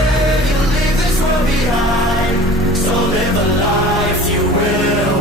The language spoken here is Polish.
live, you leave this world behind. So live a life you will